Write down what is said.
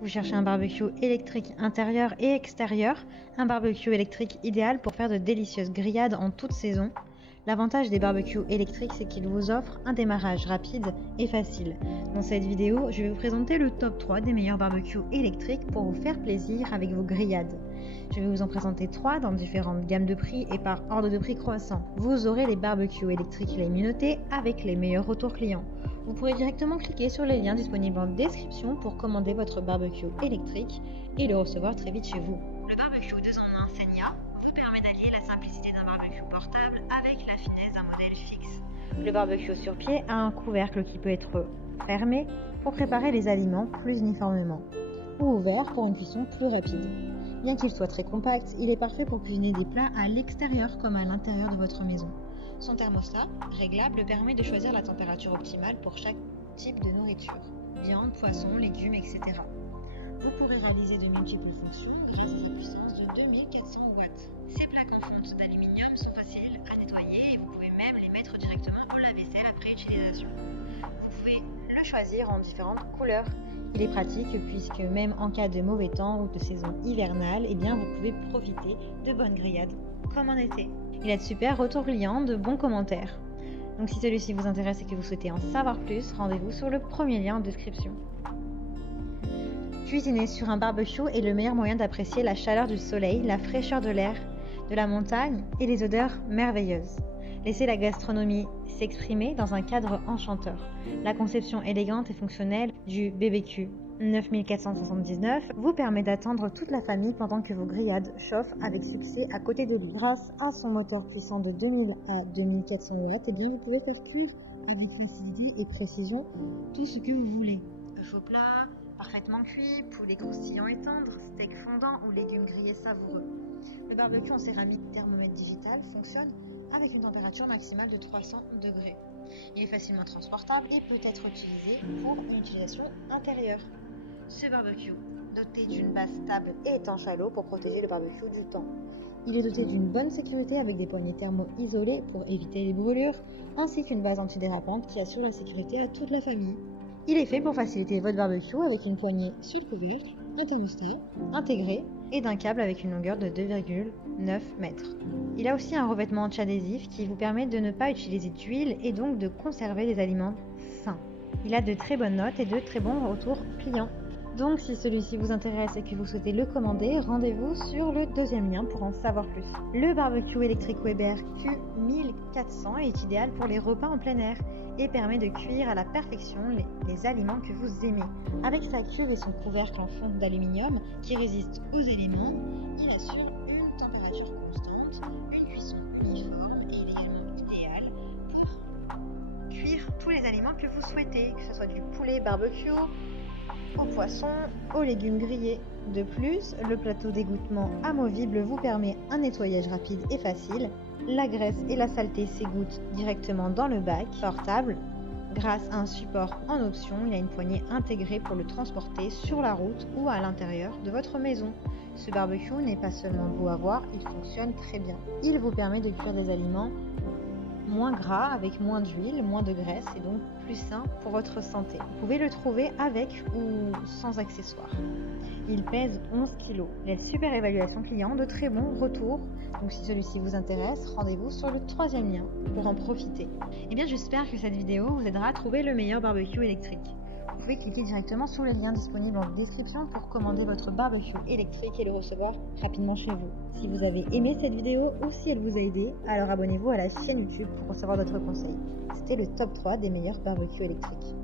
Vous cherchez un barbecue électrique intérieur et extérieur, un barbecue électrique idéal pour faire de délicieuses grillades en toute saison. L'avantage des barbecues électriques, c'est qu'ils vous offrent un démarrage rapide et facile. Dans cette vidéo, je vais vous présenter le top 3 des meilleurs barbecues électriques pour vous faire plaisir avec vos grillades. Je vais vous en présenter 3 dans différentes gammes de prix et par ordre de prix croissant. Vous aurez les barbecues électriques les mieux notés avec les meilleurs retours clients. Vous pourrez directement cliquer sur les liens disponibles en description pour commander votre barbecue électrique et le recevoir très vite chez vous. Le barbecue 2 en 1 Senia vous permet d'allier la simplicité d'un barbecue portable avec la finesse d'un modèle fixe. Le barbecue sur pied a un couvercle qui peut être fermé pour préparer les aliments plus uniformément ou ouvert pour une cuisson plus rapide. Bien qu'il soit très compact, il est parfait pour cuisiner des plats à l'extérieur comme à l'intérieur de votre maison. Son thermostat, réglable, permet de choisir la température optimale pour chaque type de nourriture, viande, poisson, légumes, etc. Vous pourrez réaliser de multiples fonctions grâce à sa puissance de 2400 watts. Ces plaques en fonte d'aluminium sont faciles à nettoyer et vous pouvez même les mettre directement au lave-vaisselle après utilisation. Vous pouvez le choisir en différentes couleurs. Il est pratique puisque même en cas de mauvais temps ou de saison hivernale, vous pouvez profiter de bonnes grillades comme en été. Il a de super retours clients, de bons commentaires. Donc si celui-ci vous intéresse et que vous souhaitez en savoir plus, rendez-vous sur le premier lien en description. Cuisiner sur un barbecue est le meilleur moyen d'apprécier la chaleur du soleil, la fraîcheur de l'air, de la montagne et les odeurs merveilleuses. Laissez la gastronomie s'exprimer dans un cadre enchanteur. La conception élégante et fonctionnelle du BBQ 9479 vous permet d'attendre toute la famille pendant que vos grillades chauffent avec succès à côté de lui. Grâce à son moteur puissant de 2000 à 2400 watts, vous pouvez faire cuire avec facilité et précision tout ce que vous voulez. Œufs au plat, parfaitement cuit, poulet croustillant et tendre, steak fondant ou légumes grillés savoureux. Le barbecue en céramique thermomètre digital fonctionne avec une température maximale de 300 degrés. Il est facilement transportable et peut être utilisé pour une utilisation intérieure. Ce barbecue, doté d'une base stable et étanche à l'eau pour protéger le barbecue du temps. Il est doté d'une bonne sécurité avec des poignées thermo-isolées pour éviter les brûlures, ainsi qu'une base antidérapante qui assure la sécurité à toute la famille. Il est fait pour faciliter votre barbecue avec une poignée sur le couvercle, un thermostat intégré et d'un câble avec une longueur de 2,9 mètres. Il a aussi un revêtement anti-adhésif qui vous permet de ne pas utiliser d'huile et donc de conserver des aliments sains. Il a de très bonnes notes et de très bons retours clients. Donc si celui-ci vous intéresse et que vous souhaitez le commander, rendez-vous sur le deuxième lien pour en savoir plus. Le barbecue électrique Weber Q1400 est idéal pour les repas en plein air et permet de cuire à la perfection les aliments que vous aimez. Avec sa cuve et son couvercle en fonte d'aluminium qui résiste aux éléments, il assure une température constante, une cuisson uniforme et il est également idéal pour cuire tous les aliments que vous souhaitez, que ce soit du poulet barbecue, au poisson, aux légumes grillés. De plus, le plateau d'égouttement amovible vous permet un nettoyage rapide et facile. La graisse et la saleté s'égouttent directement dans le bac portable. Grâce à un support en option, il a une poignée intégrée pour le transporter sur la route ou à l'intérieur de votre maison. Ce barbecue n'est pas seulement beau à voir, il fonctionne très bien. Il vous permet de cuire des aliments moins gras, avec moins d'huile, moins de graisse et donc plus sain pour votre santé. Vous pouvez le trouver avec ou sans accessoires. Il pèse 11 kg. Il a une super évaluation client, de très bons retours. Donc si celui-ci vous intéresse, rendez-vous sur le troisième lien pour en profiter. J'espère que cette vidéo vous aidera à trouver le meilleur barbecue électrique. Vous pouvez cliquer directement sur le lien disponible en description pour commander votre barbecue électrique et le recevoir rapidement chez vous. Si vous avez aimé cette vidéo ou si elle vous a aidé, alors abonnez-vous à la chaîne YouTube pour recevoir d'autres conseils. C'était le top 3 des meilleurs barbecues électriques.